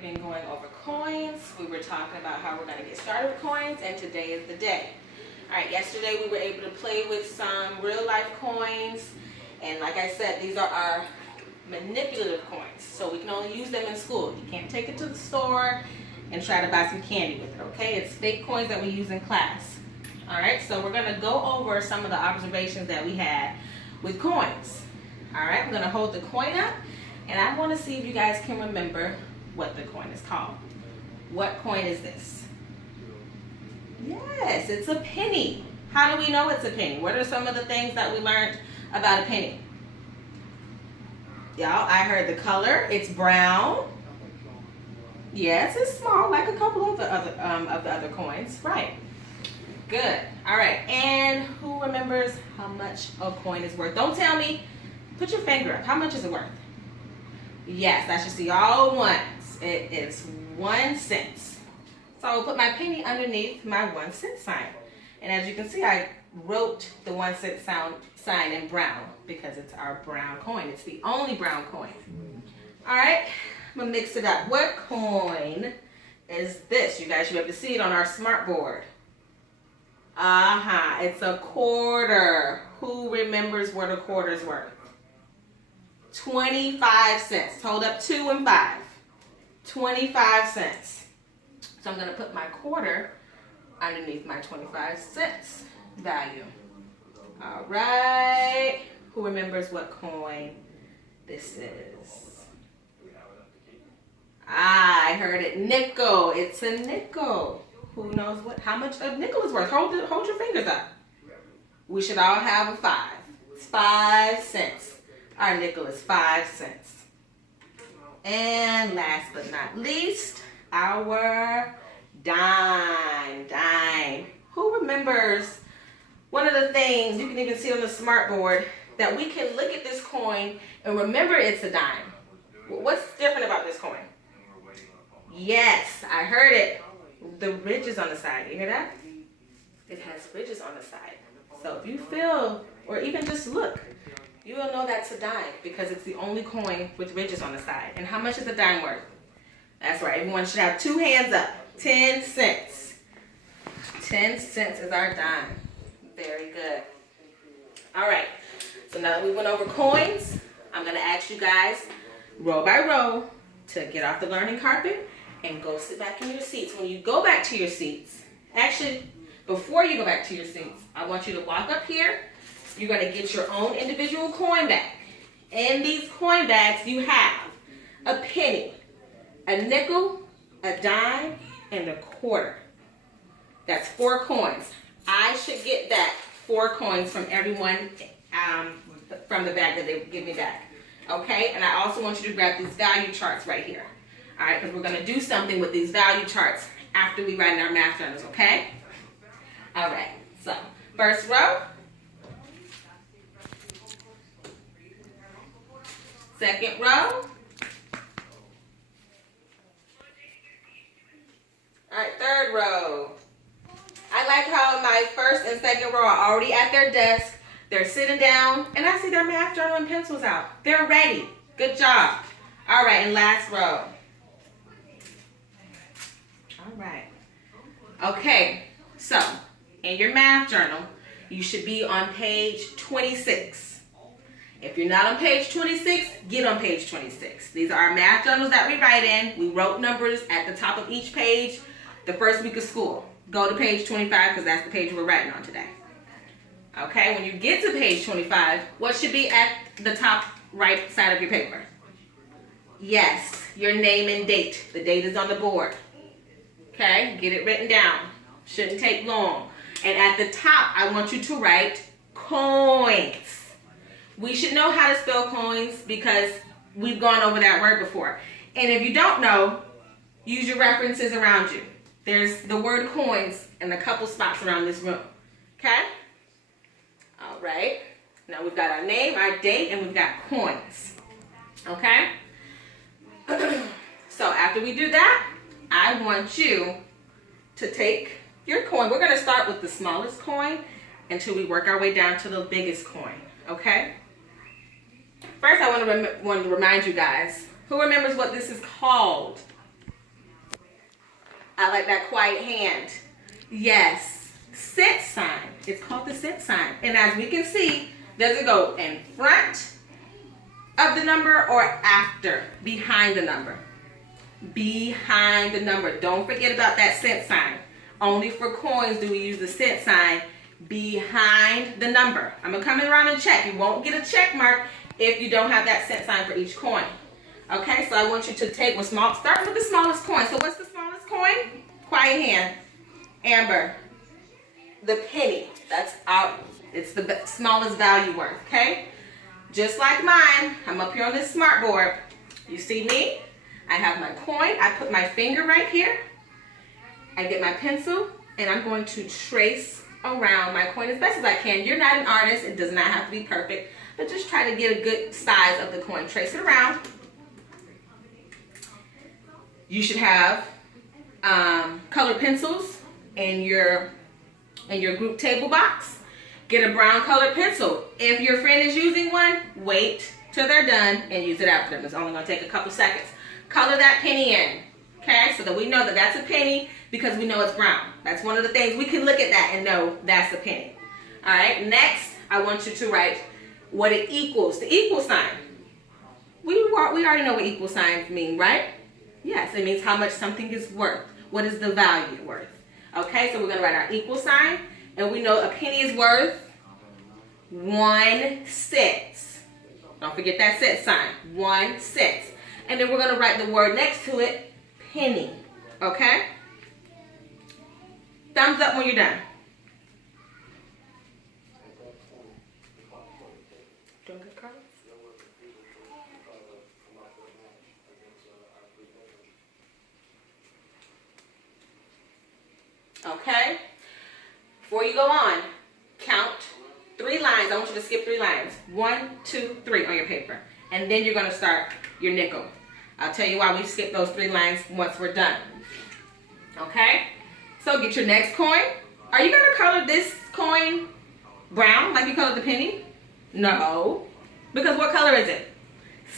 We've been going over coins. We were talking about how we're going to get started with coins, and today is the day. All right, yesterday we were able to play with some real life coins, and like I said, these are our manipulative coins, so we can only use them in school. You can't take it to the store and try to buy some candy with it, okay? It's fake coins that we use in class. All right, so we're going to go over some of the observations that we had with coins. All right, I'm going to hold the coin up, and I want to see if you guys can remember what the coin is called. What coin is this? Yes, it's a penny. How do we know it's a penny? What are some of the things that we learned about a penny? Y'all, I heard the color. It's brown. Yes, it's small, like a couple of the other coins. Right. Good. All right. And who remembers how much a coin is worth? Don't tell me. Put your finger up. How much is it worth? Yes, I should see all ones. It is 1 cent. So I'll put my penny underneath my 1 cent sign. And as you can see, I wrote the 1 cent sign in brown because it's our brown coin. It's the only brown coin. All right, I'm gonna mix it up. What coin is this? You guys should be able to see it on our smart board. It's a quarter. Who remembers what a quarter is worth? 25 cents. Hold up 2 and 5. 25 cents. So I'm going to put my quarter underneath my 25 cents value. All right. Who remembers what coin this is? I heard it. Nickel. It's a nickel. Who knows how much a nickel is worth? Hold your fingers up. We should all have a 5. It's 5 cents. Our nickel is 5 cents. And last but not least, our dime. Who remembers one of the things, you can even see on the smart board, that we can look at this coin and remember it's a dime? What's different about this coin? Yes, I heard it. The ridges on the side. You hear that? It has ridges on the side. So if you feel, or even just look, you will know that's a dime because it's the only coin with ridges on the side. And how much is a dime worth? That's right. Everyone should have 2 hands up. 10 cents. 10 cents is our dime. Very good. All right. So now that we went over coins, I'm going to ask you guys row by row to get off the learning carpet and go sit back in your seats. When you go back to your seats, actually, before you go back to your seats, I want you to walk up here. You're going to get your own individual coin bag. In these coin bags, you have a penny, a nickel, a dime, and a quarter. That's 4 coins. I should get back 4 coins from everyone from the bag that they give me back. Okay? And I also want you to grab these value charts right here. All right? Because we're going to do something with these value charts after we write in our math journals. Okay? All right. So, first row. Second row. All right, third row. I like how my first and second row are already at their desk. They're sitting down, and I see their math journal and pencils out. They're ready. Good job. All right, and last row. All right. Okay, so in your math journal, you should be on page 26. If you're not on page 26, get on page 26. These are our math journals that we write in. We wrote numbers at the top of each page the first week of school. Go to page 25 because that's the page we're writing on today. Okay, when you get to page 25, what should be at the top right side of your paper? Yes, your name and date. The date is on the board. Okay, get it written down. Shouldn't take long. And at the top, I want you to write coins. We should know how to spell coins because we've gone over that word before. And if you don't know, use your references around you. There's the word coins in a couple spots around this room. Okay? All right. Now we've got our name, our date, and we've got coins. Okay? So after we do that, I want you to take your coin. We're going to start with the smallest coin until we work our way down to the biggest coin. Okay? First, I want to remind you guys, who remembers what this is called? I like that quiet hand. Yes, cent sign. It's called the cent sign. And as we can see, does it go in front of the number or after, behind the number? Behind the number. Don't forget about that cent sign. Only for coins do we use the cent sign behind the number. I'm going to come around and check. You won't get a check mark if you don't have that cent sign for each coin. Okay, so I want you to take start with the smallest coin. So what's the smallest coin? Quiet hand. Amber. The penny. It's the smallest value worth, okay? Just like mine, I'm up here on this smart board. You see me? I have my coin. I put my finger right here. I get my pencil, and I'm going to trace around my coin as best as I can. You're not an artist. It does not have to be perfect, but just try to get a good size of the coin. Trace it around. You should have colored pencils in your group table box. Get a brown colored pencil. If your friend is using one, wait till they're done and use it after them. It's only going to take a couple seconds. Color that penny in, okay? So that we know that that's a penny because we know it's brown. That's one of the things. We can look at that and know that's a penny. All right, next, I want you to write what it equals, the equal sign. We already know what equal signs mean, right? Yes, it means how much something is worth. What is the value worth? Okay, so we're going to write our equal sign. And we know a penny is worth 1 cent. Don't forget that cent sign, 1 cent. And then we're going to write the word next to it, penny. Okay? Thumbs up when you're done. Doing good, Carlos? Okay? Before you go on, count 3 lines. I want you to skip 3 lines. 1, 2, 3 on your paper. And then you're going to start your nickel. I'll tell you why we skip those 3 lines once we're done. Okay? So get your next coin. Are you going to color this coin brown like you colored the penny? No. Because what color is it?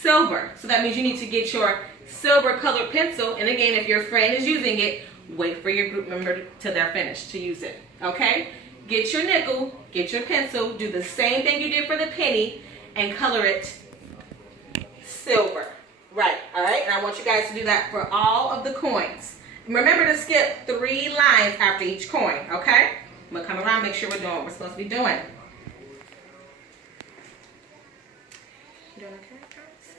Silver. So that means you need to get your silver colored pencil. And again, if your friend is using it, wait for your group member till they're finished to use it. Okay? Get your nickel, get your pencil, do the same thing you did for the penny, and color it silver. Right, all right? And I want you guys to do that for all of the coins. Remember to skip 3 lines after each coin, okay? I'm going to come around, make sure we're doing what we're supposed to be doing. You doing okay, guys?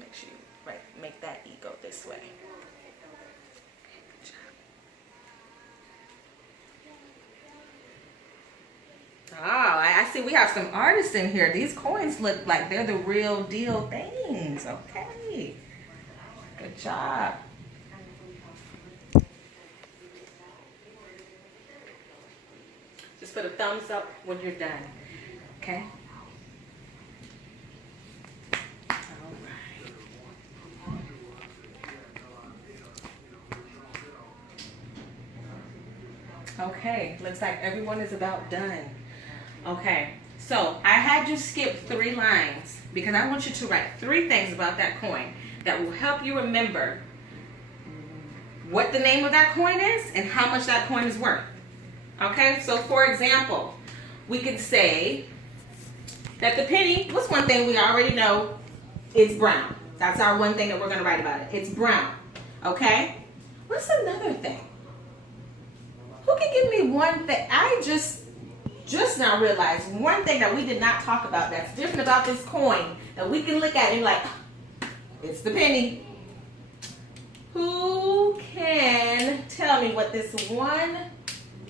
Make sure you make that E go this way. Oh, I see we have some artists in here. These coins look like they're the real deal things. Okay. Good job. Just put a thumbs up when you're done. Okay? All right. Okay, looks like everyone is about done. Okay, so I had you skip 3 lines because I want you to write 3 things about that coin that will help you remember what the name of that coin is and how much that coin is worth. Okay, so for example, we could say that the penny, what's one thing we already know? It's brown. That's our one thing that we're going to write about it. It's brown. Okay, what's another thing? Who can give me one thing? I just now realized one thing that we did not talk about that's different about this coin that we can look at and like, it's the penny. Who can tell me what this one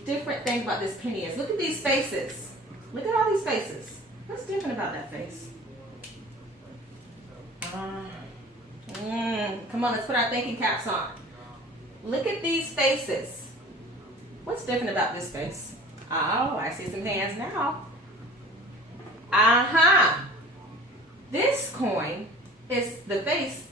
different thing about this penny is? Look at these faces. Look at all these faces. What's different about that face? Come on, let's put our thinking caps on. Look at these faces. What's different about this face? Oh, I see some hands now. This coin the face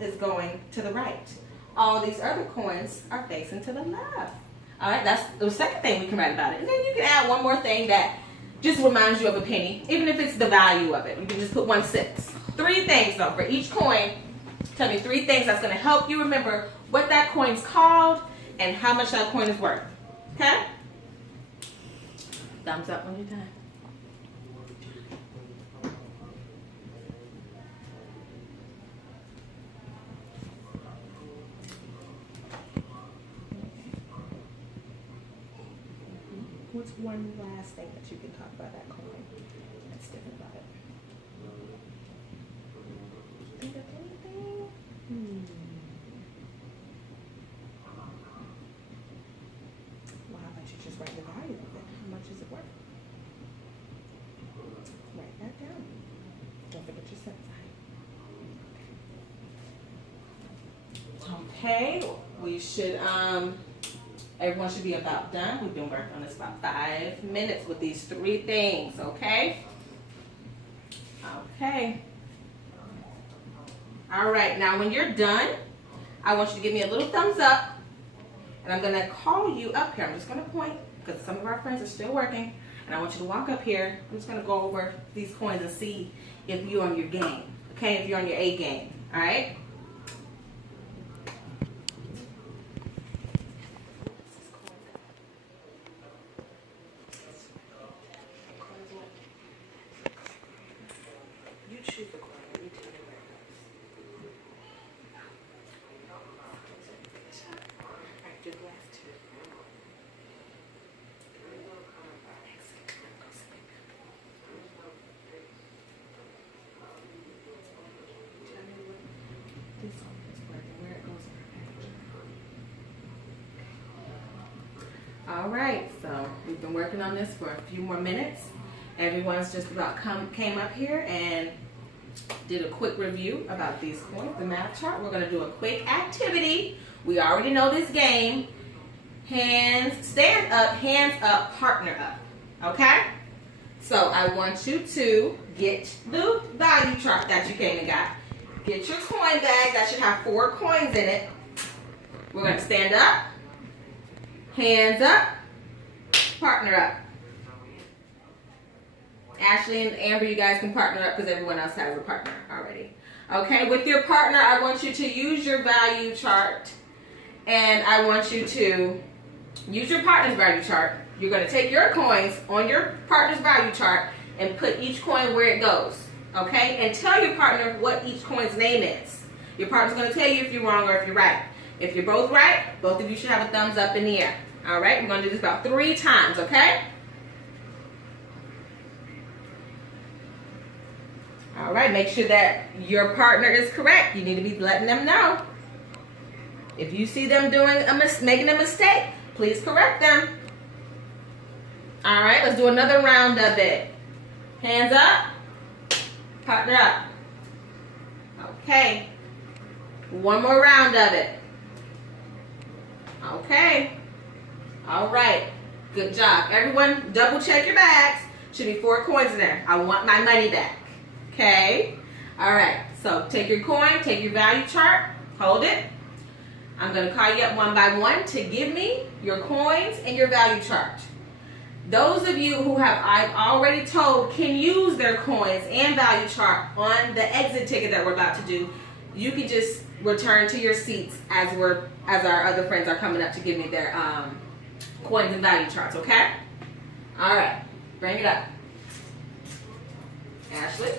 is going to the right. All these other coins are facing to the left. All right, that's the second thing we can write about it. And then you can add one more thing that just reminds you of a penny, even if it's the value of it. You can just put 1 cent. 3 things though for each coin Tell me 3 things that's going to help you remember what that coin's called and how much that coin is worth. Okay? Thumbs up when you're done. What's one last thing that you can talk about that coin that's different about it? Think of anything? Well, how about you just write the value of it? How much is it worth? Write that down. Don't forget your cent sign. Okay, we should, everyone should be about done. We've been working on this about 5 minutes with these 3 things, okay? Okay. All right, now when you're done, I want you to give me a little thumbs up, and I'm gonna call you up here. I'm just gonna point, because some of our friends are still working, and I want you to walk up here. I'm just gonna go over these coins and see if you're on your game, okay? If you're on your A game, all right? You choose the coin. Let me tell you where it goes. All right, do the last 2. Tell me what this one is worth and where it goes in our package. All right, so we've been working on this for a few more minutes. Everyone's just about came up here and did a quick review about these coins, the math chart. We're going to do a quick activity. We already know this game. Stand up, hands up, partner up. Okay? So I want you to get the value chart that you came and got. Get your coin bag. That should have 4 coins in it. We're going to stand up, hands up, partner up. Ashley and Amber, you guys can partner up because everyone else has a partner already. Okay, with your partner, I want you to use your value chart, and I want you to use your partner's value chart. You're going to take your coins on your partner's value chart and put each coin where it goes. Okay, and tell your partner what each coin's name is. Your partner's going to tell you if you're wrong or if you're right. If you're both right, both of you should have a thumbs up in the air. All right, we're going to do this about 3 times, okay? All right, make sure that your partner is correct. You need to be letting them know. If you see them making a mistake, please correct them. All right, let's do another round of it. Hands up, partner up. Okay, one more round of it. Okay, all right, good job. Everyone, double check your bags. Should be 4 coins in there. I want my money back. Okay, all right, so take your coin, take your value chart, hold it. I'm going to call you up one by one to give me your coins and your value chart. Those of you who I've already told can use their coins and value chart on the exit ticket that we're about to do, you can just return to your seats as our other friends are coming up to give me their coins and value charts, okay? All right, bring it up. Ashley.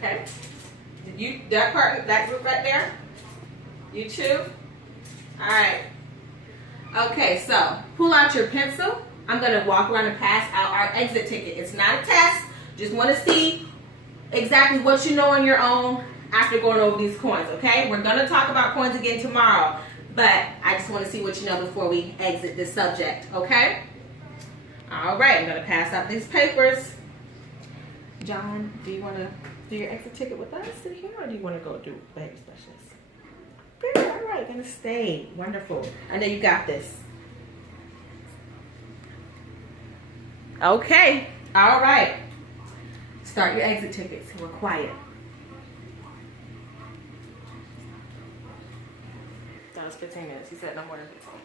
Okay. That group right there? You too? All right. Okay, so pull out your pencil. I'm going to walk around and pass out our exit ticket. It's not a test. Just want to see exactly what you know on your own after going over these coins, okay? We're going to talk about coins again tomorrow, but I just want to see what you know before we exit this subject, okay? All right, I'm going to pass out these papers. John, do you want to do your exit ticket with us in here, or do you want to go do behavior specialist? Good, all right, gonna stay. Wonderful. I know you got this. Okay, all right. Start your exit tickets. We're quiet. That was 15 minutes. He said no more than 15.